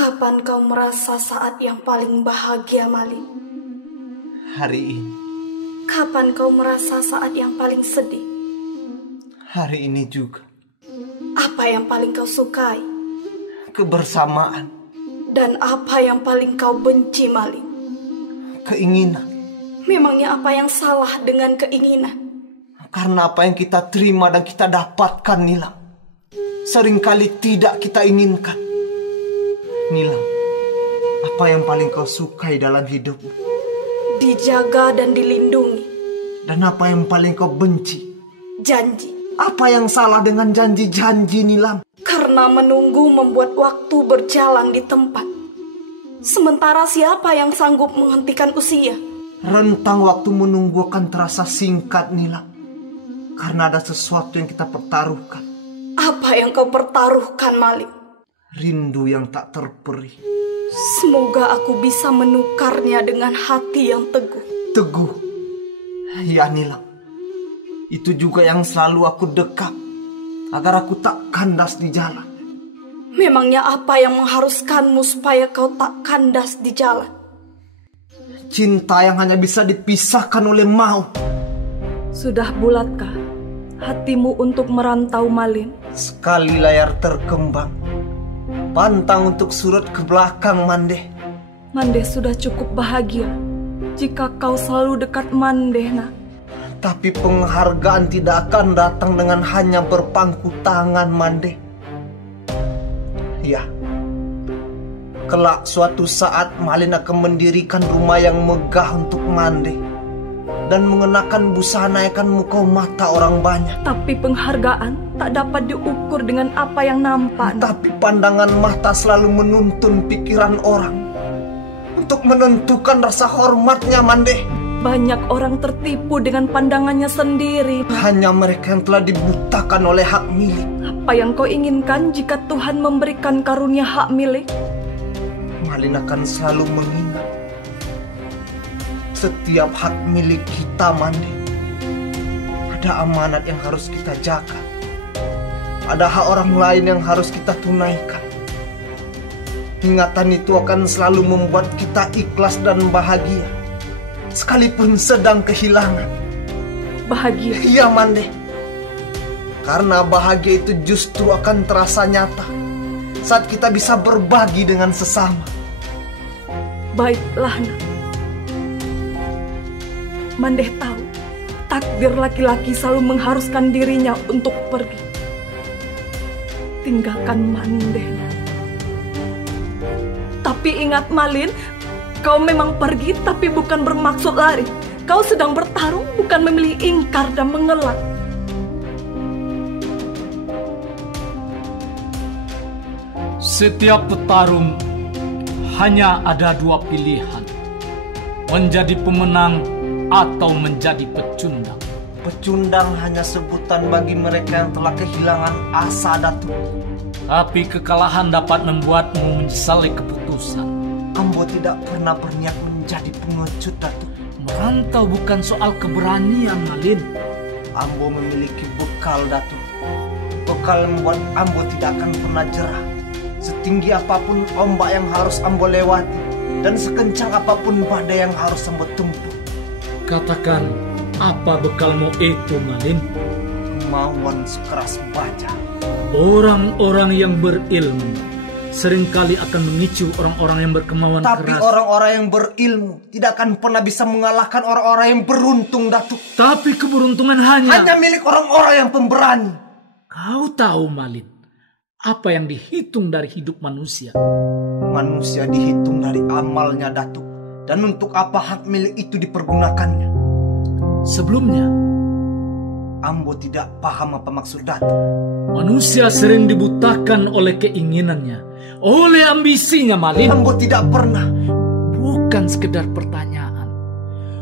Kapan kau merasa saat yang paling bahagia, Malin? Hari ini. Kapan kau merasa saat yang paling sedih? Hari ini juga. Apa yang paling kau sukai? Kebersamaan. Dan apa yang paling kau benci, Malin? Keinginan. Memangnya apa yang salah dengan keinginan? Karena apa yang kita terima dan kita dapatkan, Nilam, seringkali tidak kita inginkan. Nilam, apa yang paling kau sukai dalam hidupmu? Dijaga dan dilindungi. Dan apa yang paling kau benci? Janji. Apa yang salah dengan janji-janji, Nilam? Karena menunggu membuat waktu berjalan di tempat. Sementara siapa yang sanggup menghentikan usia? Rentang waktu menunggu akan terasa singkat, Nilam. Karena ada sesuatu yang kita pertaruhkan. Apa yang kau pertaruhkan, Malin? Rindu yang tak terperi. Semoga aku bisa menukarnya dengan hati yang teguh. Teguh? Ya, Nilam. Itu juga yang selalu aku dekap, agar aku tak kandas di jalan. Memangnya apa yang mengharuskanmu supaya kau tak kandas di jalan? Cinta yang hanya bisa dipisahkan oleh maut. Sudah bulatkah hatimu untuk merantau, Malin? Sekali layar terkembang, pantang untuk surut ke belakang, Mandeh. Mandeh sudah cukup bahagia jika kau selalu dekat Mandeh, nak. Tapi penghargaan tidak akan datang dengan hanya berpangku tangan, Mandeh. Ya, kelak suatu saat Malin akan mendirikan rumah yang megah untuk Mandeh dan mengenakan busana yang akan memukau mata orang banyak. Tapi penghargaan tak dapat diukur dengan apa yang nampak. Tapi pandangan mata selalu menuntun pikiran orang untuk menentukan rasa hormatnya, Mandeh. Banyak orang tertipu dengan pandangannya sendiri. Hanya mereka yang telah dibutakan oleh hak milik. Apa yang kau inginkan jika Tuhan memberikan karunia hak milik? Malin akan selalu mengingat setiap hak milik kita, Mandeh. Ada amanat yang harus kita jaga. Ada hak orang lain yang harus kita tunaikan. Ingatan itu akan selalu membuat kita ikhlas dan bahagia, sekalipun sedang kehilangan. Bahagia? Iya, Mandeh. Karena bahagia itu justru akan terasa nyata saat kita bisa berbagi dengan sesama. Baiklah, nak. Mandeh tahu takdir laki-laki selalu mengharuskan dirinya untuk pergi. Tinggalkan Mandeh. Tapi ingat, Malin, kau memang pergi tapi bukan bermaksud lari. Kau sedang bertarung, bukan memilih ingkar dan mengelak. Setiap petarung hanya ada dua pilihan: menjadi pemenang atau menjadi pecundang. Pecundang hanya sebutan bagi mereka yang telah kehilangan asa, Datuk. Tapi kekalahan dapat membuatmu menyesali keputusan. Ambo tidak pernah berniat menjadi pengecut, Datuk. Merantau bukan soal keberanian, Malin. Ambo memiliki bekal, Datuk. Bekal yang membuat Ambo tidak akan pernah jerah. Setinggi apapun ombak yang harus Ambo lewati, dan sekencang apapun badai yang harus Ambo tempuh. Katakan, apa bekalmu itu, Malin? Kemauan sekeras baja. Orang-orang yang berilmu seringkali akan memicu orang-orang yang berkemauan keras. Tapi orang-orang yang berilmu tidak akan pernah bisa mengalahkan orang-orang yang beruntung, Datuk. Tapi keberuntungan hanya milik orang-orang yang pemberani. Kau tahu, Malin, apa yang dihitung dari hidup manusia? Manusia dihitung dari amalnya, Datuk. Dan untuk apa hak milik itu dipergunakannya? Sebelumnya, Ambo tidak paham apa maksud Datuk. Manusia sering dibutakan oleh keinginannya, oleh ambisinya, Malin. Ambo tidak pernah. Bukan sekedar pertanyaan.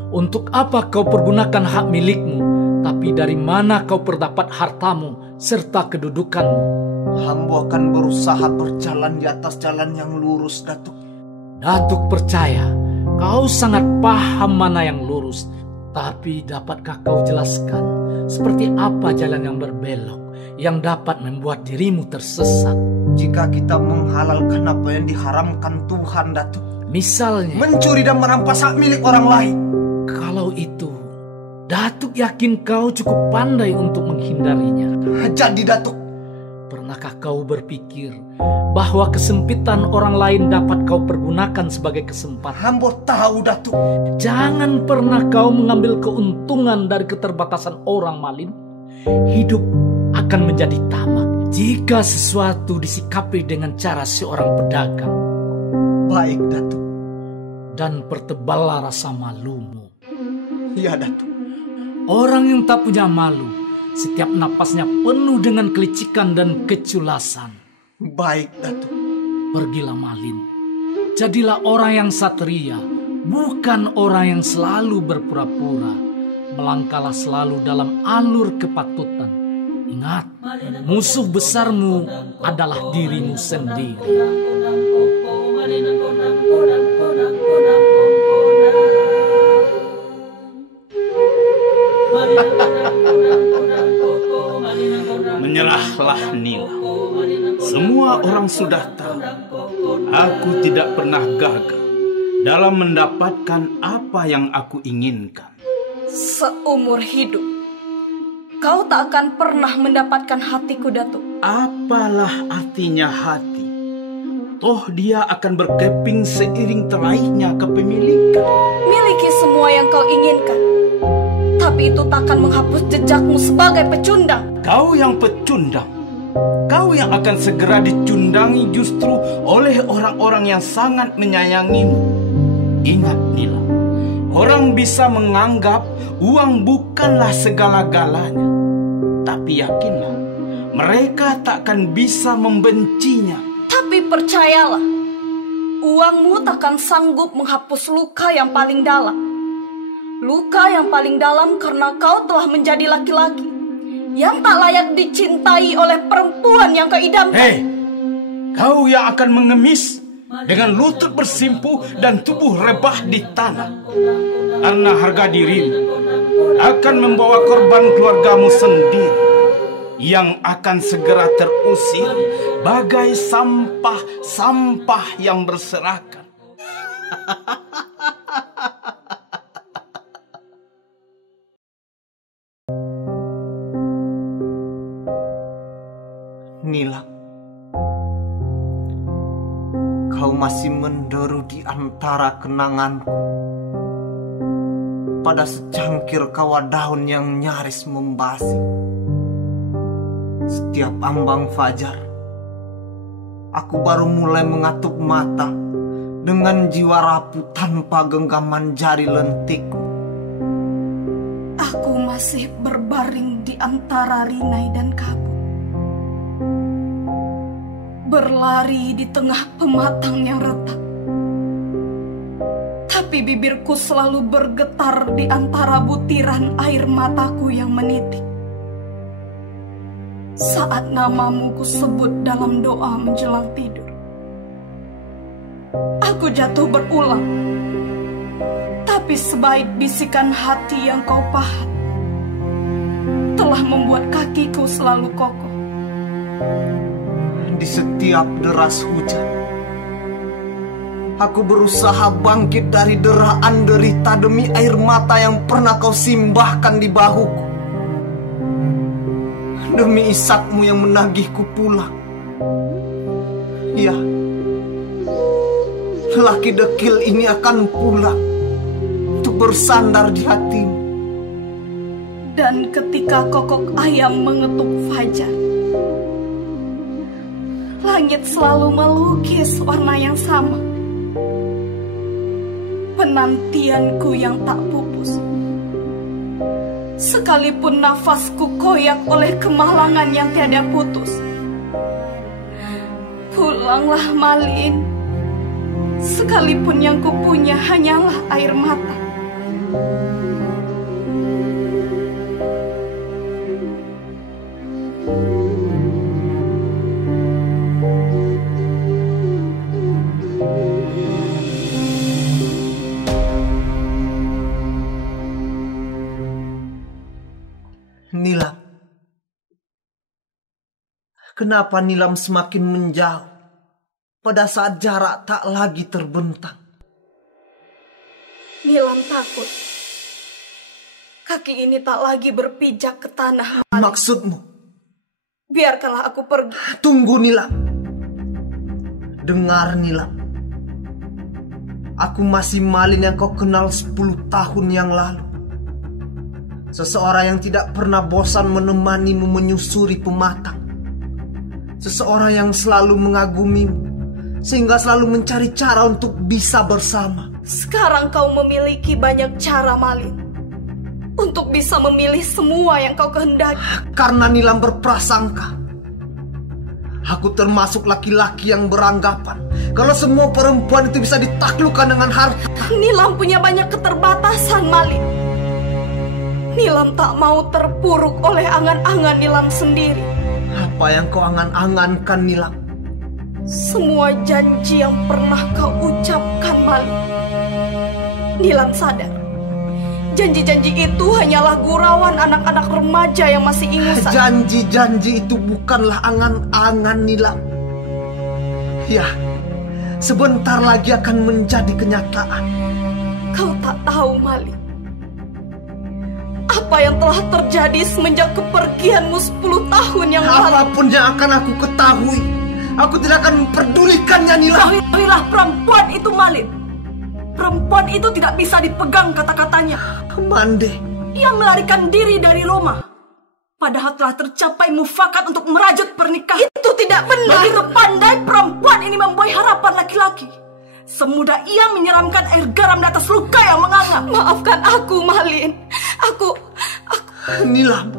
Untuk apa kau pergunakan hak milikmu, tapi dari mana kau perdapat hartamu serta kedudukanmu? Ambo akan berusaha berjalan di atas jalan yang lurus, Datuk. Datuk percaya kau sangat paham mana yang lurus. Tapi dapatkah kau jelaskan Seperti apa jalan yang berbelok yang dapat membuat dirimu tersesat? Jika kita menghalalkan apa yang diharamkan Tuhan, Datuk. Misalnya, Mencuri dan merampas hak milik orang lain. kalau itu, Datuk yakin kau cukup pandai untuk menghindarinya. Jadi, Datuk, Pernahkah kau berpikir bahwa kesempitan orang lain dapat kau pergunakan sebagai kesempatan? Ambo tahu, Datuk. Jangan pernah kau mengambil keuntungan dari keterbatasan orang, Malin. Hidup akan menjadi tamak jika sesuatu disikapi dengan cara seorang pedagang. Baik, Datuk. Dan perteballah rasa malumu. Iya, Datuk. Orang yang tak punya malu, setiap napasnya penuh dengan kelicikan dan keculasan. Baik, Datuk. Pergilah, Malin. Jadilah orang yang satria, bukan orang yang selalu berpura-pura. Melangkahlah selalu dalam alur kepatutan. Ingat, musuh besarmu adalah dirimu sendiri. Menyerahlah, Nila. Semua orang sudah tahu aku tidak pernah gagal dalam mendapatkan apa yang aku inginkan. Seumur hidup, kau tak akan pernah mendapatkan hatiku, Datuk. Apalah artinya hati? Toh dia akan berkeping seiring teraihnya kepemilikan. Miliki semua yang kau inginkan, tapi itu takkan menghapus jejakmu sebagai pecundang. Kau yang pecundang. Kau yang akan segera dicundangi justru oleh orang-orang yang sangat menyayangimu. Ingat, Nila, orang bisa menganggap uang bukanlah segala-galanya. Tapi yakinlah, mereka takkan bisa membencinya. Tapi percayalah, uangmu takkan sanggup menghapus luka yang paling dalam. Luka yang paling dalam karena kau telah menjadi laki-laki yang tak layak dicintai oleh perempuan yang kau idamkan. Hei, kau yang akan mengemis dengan lutut bersimpu dan tubuh rebah di tanah. Karena harga dirimu akan membawa korban keluargamu sendiri yang akan segera terusir bagai sampah-sampah yang berserakan. Nila, kau masih menderu di antara kenanganku pada secangkir kawah daun yang nyaris membasi. Setiap ambang fajar, aku baru mulai mengatup mata dengan jiwa rapuh tanpa genggaman jari lentikku. Aku masih berbaring di antara rinai dan kabut, berlari di tengah pematang yang retak. Tapi bibirku selalu bergetar di antara butiran air mataku yang menitik saat namamu kusebut dalam doa menjelang tidur. Aku jatuh berulang, tapi sebaik bisikan hati yang kau pahat telah membuat kakiku selalu kokoh. Di setiap deras hujan, aku berusaha bangkit dari deraan derita demi air mata yang pernah kau simbahkan di bahuku. Demi isatmu yang menagihku pulang. Ya, lelaki dekil ini akan pulang untuk bersandar di hatimu. Dan ketika kokok ayam mengetuk fajar, langit selalu melukis warna yang sama. Penantianku yang tak pupus, sekalipun nafasku koyak oleh kemalangan yang tiada putus. Pulanglah, Malin, sekalipun yang kupunya hanyalah air mata. Kenapa Nilam semakin menjauh pada saat jarak tak lagi terbentang? Nilam takut kaki ini tak lagi berpijak ke tanah. Maksudmu? Biarkanlah aku pergi. Tunggu Nilam. Dengar Nilam. Aku masih Malin yang kau kenal 10 tahun yang lalu. Seseorang yang tidak pernah bosan menemanimu menyusuri pematang. Seseorang yang selalu mengagumimu, sehingga selalu mencari cara untuk bisa bersama. Sekarang kau memiliki banyak cara, Malin, untuk bisa memilih semua yang kau kehendaki. Karena Nilam berprasangka aku termasuk laki-laki yang beranggapan kalau semua perempuan itu bisa ditaklukkan dengan harta. Nilam punya banyak keterbatasan, Malin. Nilam tak mau terpuruk oleh angan-angan Nilam sendiri. Apa yang kau angan-angankan, Nilam? Semua janji yang pernah kau ucapkan, Malin. Nilam sadar, janji-janji itu hanyalah gurauan anak-anak remaja yang masih ingusan. Janji-janji itu bukanlah angan-angan Nilam. Ya, sebentar lagi akan menjadi kenyataan. Kau tak tahu, Malin, apa yang telah terjadi semenjak kepergianmu 10 tahun yang lalu. Apapun yang akan aku ketahui, aku tidak akan memperdulikannya, Nilam. Jauhilah perempuan itu, Malin. Perempuan itu tidak bisa dipegang kata-katanya. Mande, ia melarikan diri dari Roma, padahal telah tercapai mufakat untuk merajut pernikahan. Itu tidak benar. Begitu pandai perempuan ini membuai harapan laki-laki. Semudah ia menyeramkan air garam di atas luka yang menganga. Maafkan aku, Malin. Aku... Nilam,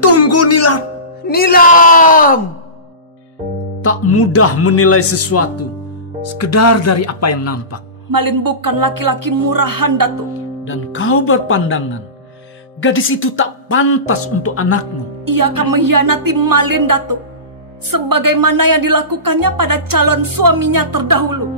tunggu Nilam. Nilam! Tak mudah menilai sesuatu sekedar dari apa yang nampak. Malin bukan laki-laki murahan, Datuk. Dan kau berpandangan gadis itu tak pantas untuk anakmu. Ia akan mengkhianati Malin, Datuk, sebagaimana yang dilakukannya pada calon suaminya terdahulu.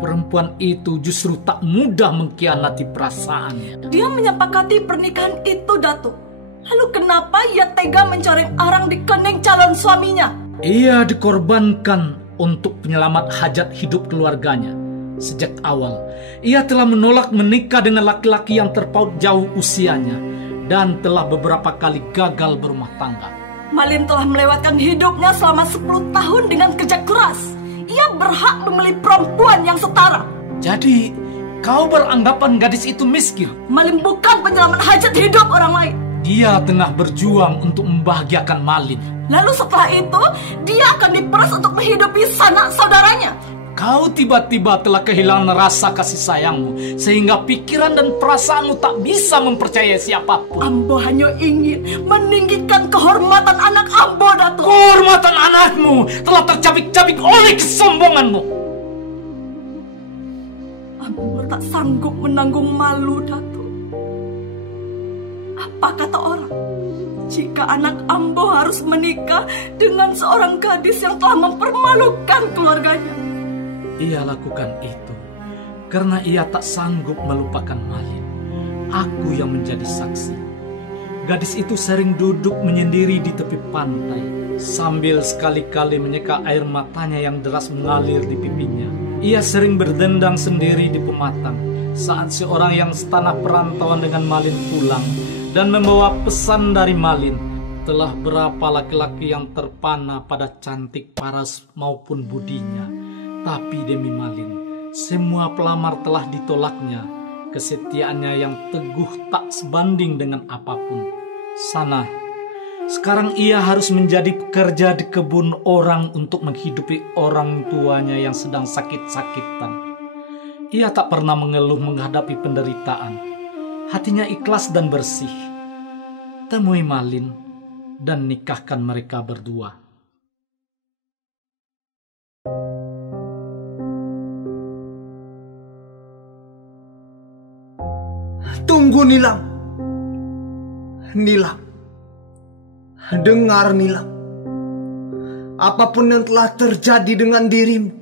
Perempuan itu justru tak mudah mengkhianati perasaannya. Dia menyepakati pernikahan itu, Datuk. Lalu kenapa ia tega mencoreng arang di kening calon suaminya? Ia dikorbankan untuk penyelamat hajat hidup keluarganya. Sejak awal, ia telah menolak menikah dengan laki-laki yang terpaut jauh usianya dan telah beberapa kali gagal berumah tangga. Malin telah melewatkan hidupnya selama 10 tahun dengan kerja keras. Ia berhak memilih perempuan yang setara. Jadi, kau beranggapan gadis itu miskin? Malin bukan penyelamat hajat hidup orang lain. Dia tengah berjuang untuk membahagiakan Malin. Lalu setelah itu, dia akan diperas untuk menghidupi sanak saudaranya. Kau tiba-tiba telah kehilangan rasa kasih sayangmu, sehingga pikiran dan perasaanmu tak bisa mempercayai siapapun. Ambo hanya ingin meninggikan kehormatan anak Ambo, Datuk. Kehormatan anakmu telah tercabik-cabik oleh kesombonganmu. Ambo tak sanggup menanggung malu, Datuk. Apa kata orang? Jika anak Ambo harus menikah dengan seorang gadis yang telah mempermalukan keluarganya. Ia lakukan itu karena ia tak sanggup melupakan Malin. Aku yang menjadi saksi. Gadis itu sering duduk menyendiri di tepi pantai, sambil sekali-kali menyeka air matanya yang deras mengalir di pipinya. Ia sering berdendang sendiri di pematang saat seorang yang setanah perantauan dengan Malin pulang dan membawa pesan dari Malin. Telah berapa laki-laki yang terpana pada cantik paras maupun budinya. Tapi demi Malin, semua pelamar telah ditolaknya. Kesetiaannya yang teguh tak sebanding dengan apapun. Sana, sekarang ia harus menjadi pekerja di kebun orang untuk menghidupi orang tuanya yang sedang sakit-sakitan. Ia tak pernah mengeluh menghadapi penderitaan. Hatinya ikhlas dan bersih. Temui Malin dan nikahkan mereka berdua. Tunggu Nilam. Nilam. Dengar Nilam. Apapun yang telah terjadi dengan dirimu,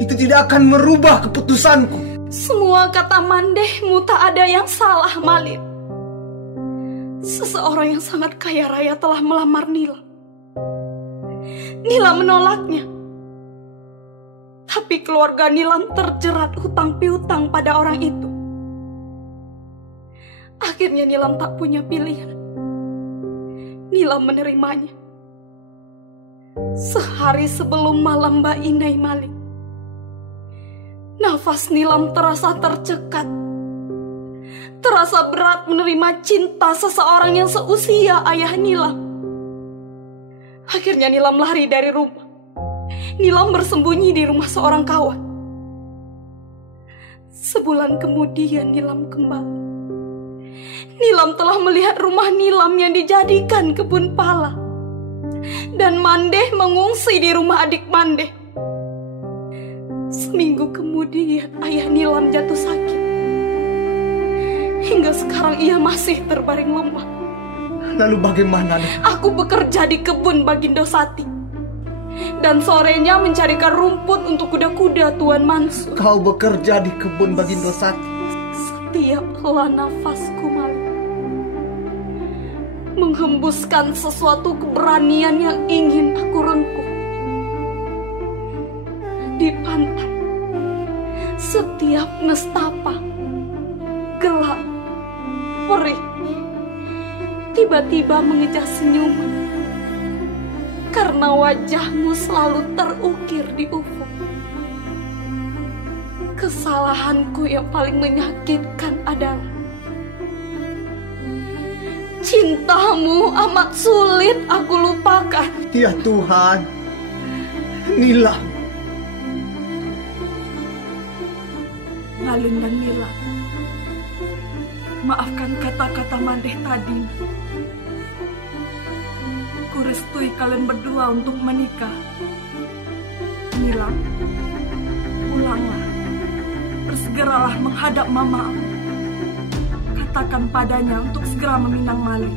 itu tidak akan merubah keputusanku. Semua kata mandehmu tak ada yang salah, Malin. Seseorang yang sangat kaya raya telah melamar Nilam. Nila menolaknya. Tapi keluarga Nilam terjerat hutang piutang pada orang itu. Akhirnya Nilam tak punya pilihan. Nilam menerimanya. Sehari sebelum malam Mbak Inai Malik, nafas Nilam terasa tercekat. Terasa berat menerima cinta seseorang yang seusia ayah Nilam. Akhirnya Nilam lari dari rumah. Nilam bersembunyi di rumah seorang kawan. Sebulan kemudian Nilam kembali. Nilam telah melihat rumah Nilam yang dijadikan kebun pala. Dan Mandeh mengungsi di rumah adik Mandeh. Seminggu kemudian ayah Nilam jatuh sakit. Hingga sekarang ia masih terbaring lemah. Lalu bagaimana? Aku bekerja di kebun Bagindo Sati. Dan sorenya mencarikan rumput untuk kuda-kuda Tuan Mansur. Kau bekerja di kebun Bagindo Sati. Setiap hela nafasku Malik, menghembuskan sesuatu keberanian yang ingin aku rengkuh. Di pantai, setiap nestapa gelap, perih, tiba-tiba mengejar senyuman. Karena wajahmu selalu terukir di ufuk. Kesalahanku yang paling menyakitkan adalah cintamu amat sulit aku lupakan. Ya Tuhan, Nila. Nalin dan Nila, maafkan kata-kata Mandeh tadi. Kurestui kalian berdua untuk menikah. Nila, pulanglah. Bersegeralah menghadap Mama. Katakan padanya untuk segera meminang Malik.